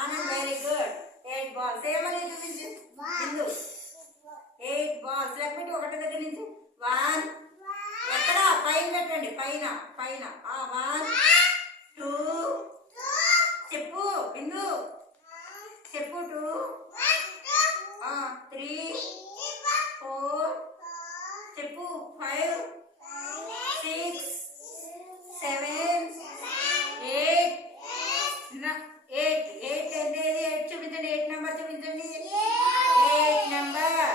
Anand very good. 8 balls. ఏమని చూపించు బిందు. 8 balls. లెక్కపెట్టి ఒకటి దగ్గర నుంచి 1 ఎక్కడ పైన పెట్టండి. పైన 1 2 చెప్పు బిందు. చెప్పు 2 3 4 చెప్పు 5 6 7 8 8 అంటే 8 చూపించండి. 8 నెంబర్ చూపించండి. 8 నెంబర్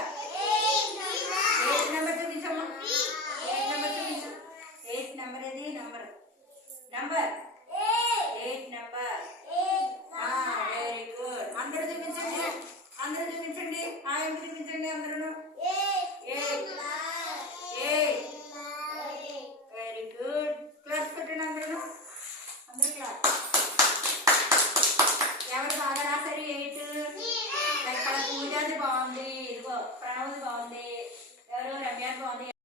చూపించమ్మా. 8 నెంబర్ చూపించు. 8 నెంబర్ ఏది నెంబర్ 8 నెంబర్. Very good. అందరూ చూపించండి. చూపించండి అందరూ. 8 వెరీ గుడ్. క్లాస్ పెట్టండి అందరూ. క్లాస్. ఎవరు బాగా రాశారు? 8. ఇక్కడ పూజది బాగుంది. ఇదిగో ప్రణవ్ బాగుంది. ఎవరు రమ్య బాగుంది.